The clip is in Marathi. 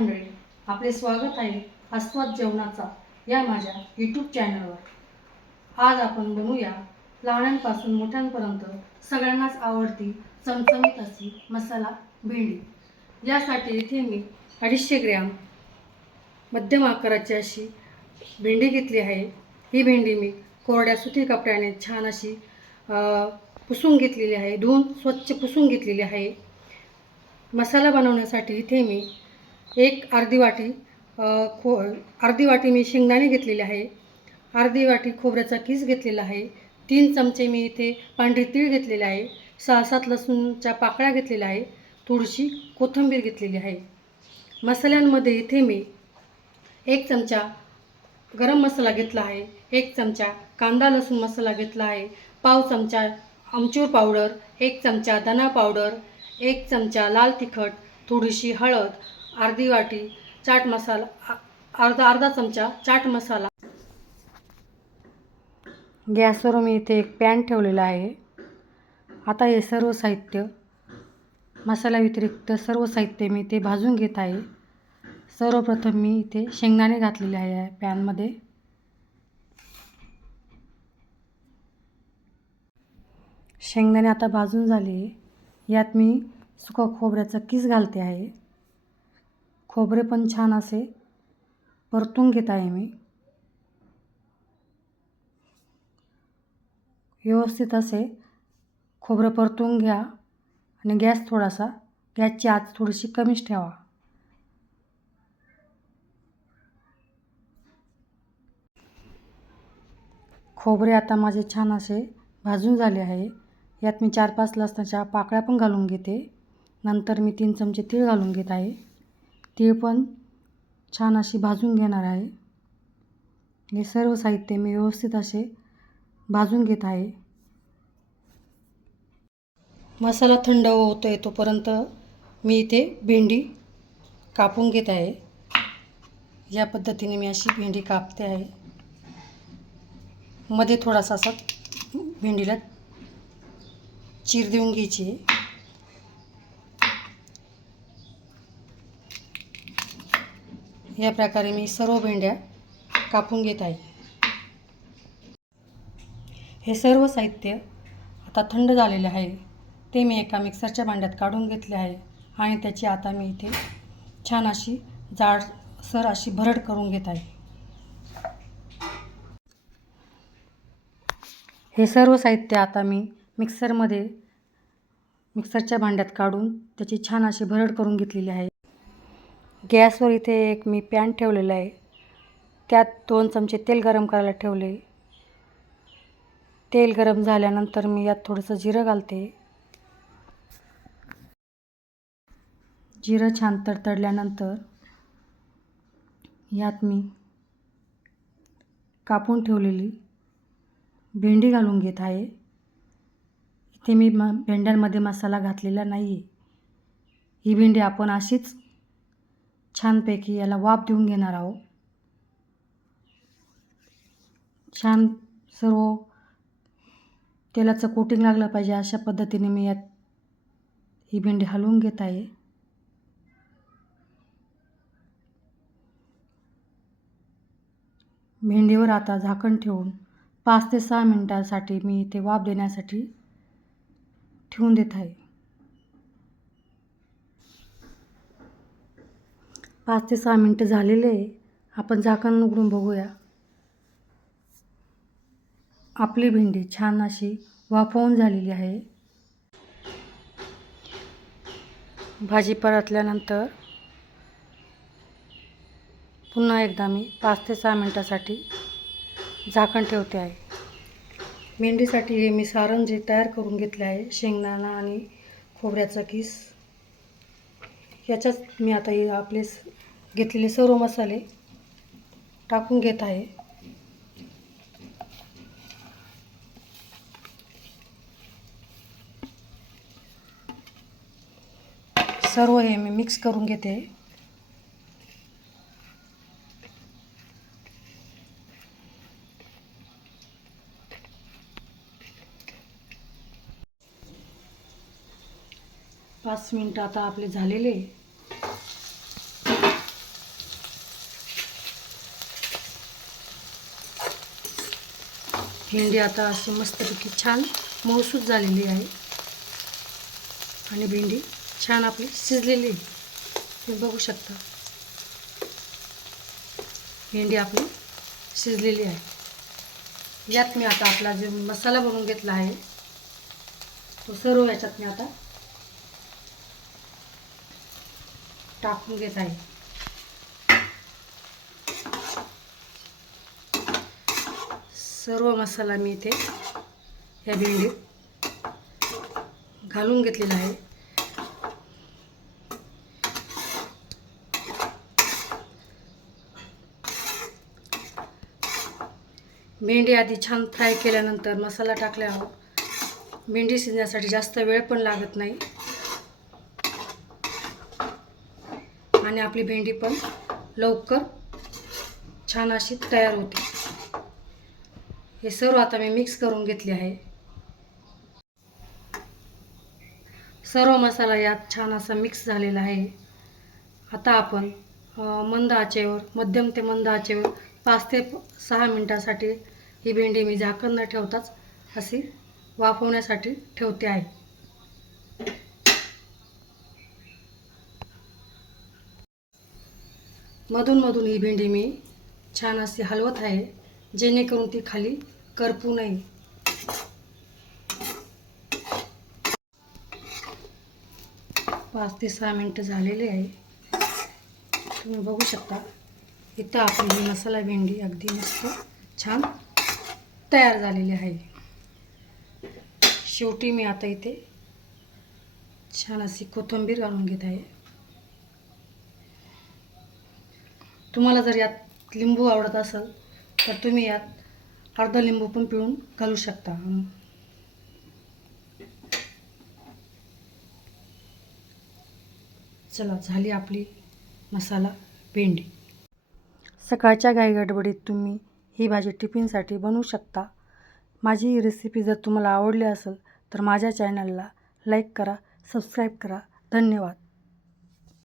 मंडळी, आपले स्वागत आहे आस्वाद जेवणाचा या माझ्या यूट्यूब चॅनलवर. आज आपण बनवूया लहानांपासून मोठ्यांपर्यंत सगळ्यांनाच आवडती चमचमीत अशी मसाला भेंडी. यासाठी इथे मी 250 ग्रॅम मध्यम आकाराची अशी भेंडी घेतली आहे. ही भेंडी मी कोरड्या सुती कपड्याने छान अशी पुसून घेतलेली आहे, धुवून स्वच्छ पुसून घेतलेली आहे. मसाला बनवण्यासाठी इथे मी अर्धी वाटी मी शेंगदाणे घेतलेले आहे, अर्धी वाटी खोबऱ्याचा किस घेतलेला आहे, 3 चमचे मी इथे पांढरी तीळ घेतलेले आहे, 6-7 लसूणच्या पाकळ्या घेतलेल्या आहे, थोडीशी कोथिंबीर घेतलेली आहे. मसाल्यांमध्ये इथे मी 1 चमचा गरम मसाला घेतला आहे, 1 चमचा कांदा लसूण मसाला घेतला आहे, पाव चमचा आमचूर पावडर, 1 चमचा धना पावडर, 1 चमचा लाल तिखट, थोडीशी हळद, अर्धी वाटी चाट मसाला, अर्धा चमचा चाट मसाला. गॅसवर मी इथे एक पॅन ठेवलेला आहे. आता हे सर्व साहित्य, मसाला व्यतिरिक्त सर्व साहित्य मी इथे भाजून घेत आहे. सर्वप्रथम मी इथे शेंगदाणे घातलेले आहे या पॅनमध्ये. शेंगदाणे आता भाजून झाले. यात मी सुका खोबऱ्याचा किस घालते आहे. खोबरे पण छान असे परतून घेत आहे मी. व्यवस्थित असे खोबरं परतून घ्या आणि गॅसची आच थोडीशी कमीच ठेवा. खोबरे आता माझे छान असे भाजून झाले आहे. यात मी 4-5 लसणाच्या पाकळ्या पण घालून घेते. नंतर मी 3 चमचे तीळ घालून घेत आहे. तीळ पण छान अशी भाजून घेणार आहे. हे सर्व साहित्य मी व्यवस्थित असे भाजून घेत आहे. मसाला थंड होतोय तोपर्यंत मी इथे भेंडी कापून घेत आहे. या पद्धतीने मी अशी भेंडी कापते आहे. मध्ये थोडासा असा भेंडीला चीर देऊन घ्यायची आहे. या प्रकारे मी सर्व भेंड्या कापून घेत आहे. हे सर्व साहित्य आता थंड झालेले आहे. ते मी एका मिक्सरच्या भांड्यात काढून घेतले आहे आणि त्याची आता मी इथे छान अशी जाडसर अशी भरड करून घेत आहे. हे सर्व साहित्य आता मी मिक्सरच्या भांड्यात काढून त्याची छान अशी भरड करून घेतलेली आहे. गॅसवर इथे एक मी पॅन ठेवलेला आहे. त्यात 2 चमचे तेल गरम करायला ठेवले. तेल गरम झाल्यानंतर मी यात थोडंसं जिरं घालते. जिरं छान तडतडल्यानंतर यात मी कापून ठेवलेली भेंडी घालून घेत आहे. इथे मी भेंड्यांमध्ये मसाला घातलेला नाही आहे. ही भेंडी आपण अशीच छानपैकी याला वाफ देऊन घेणार आहोत. छान सर्व तेलाचं कोटिंग लागलं पाहिजे अशा पद्धतीने मी यात ही भेंडी हलवून घेत आहे. भेंडीवर आता झाकण ठेवून 5 ते 6 मिनिटांसाठी मी इथे वाफ देण्यासाठी ठेवून देत आहे. 5 ते 6 मिनिटं झालेले आहे. आपण झाकण उघडून बघूया. आपली भेंडी छान अशी वाफवून झालेली आहे. भाजी परतल्यानंतर पुन्हा एकदा मी 5 ते 6 मिनिटांसाठी झाकण ठेवते आहे. भेंडीसाठी हे मी सारण जे तयार करून घेतले आहे, शेंगदाणा आणि खोबऱ्याचा किस, याच्यात मी आता हे आपले घेतलेले सर्व मसाले टाकून घेत आहे. सर्व हे मी मिक्स करून घेते. पाच मिनिटं आता आपले झालेले. भेंडी आता अशी मस्तपैकी छान मऊसूत झालेली आहे आणि भेंडी छान आपली शिजलेली आहे. तुम्ही बघू शकता भेंडी आपली शिजलेली आहे. यात मी आता आपला जो मसाला बनवून घेतला आहे तो सर्व याच्यात मी आता टाकून घेत आहे. सर्व मसाला मी इथे या भेंडीत घालून घेतलेला आहे. भेंडी आधी छान फ्राय केल्यानंतर मसाला टाकल्यावर भेंडी शिजण्यासाठी जास्त वेळ पण लागत नाही आणि आपली भेंडी पण लवकर छान अशी तयार होते. हे सर्व आता मी मिक्स करून घेतले आहे. सर्व मसाला यात छान असा मिक्स झालेला आहे. आता आपण मंद आचेवर, मध्यम ते मंद आचेवर 5 ते 6 मिनिटांसाठी ही भेंडी मी झाकण न ठेवताच अशी वाफवण्यासाठी ठेवते आहे. मधून ही भेंडी मी छान अशी हलवत आहे जेणेकरून ती खाली करपू नये. पाच ते 6 मिनिटं झालेली आहे. तुम्ही बघू शकता इथं आपली ही मसाला भेंडी अगदी मस्त छान तयार झालेली आहे. शेवटी मी आता इथे छान अशी कोथिंबीर घालून घेत आहे. तुम्हाला जर यात लिंबू आवडत असेल तर तुम्ही यात अर्धा लिंबू पण पिळून घालू शकता. चला, झाली आपली मसाला भेंडी. सकाळच्या घाईगडबडीत तुम्ही ही भाजी टिफिनसाठी बनवू शकता. माझी ही रेसिपी जर तुम्हाला आवडली असेल तर माझ्या चॅनलला लाईक करा, सबस्क्राईब करा. धन्यवाद.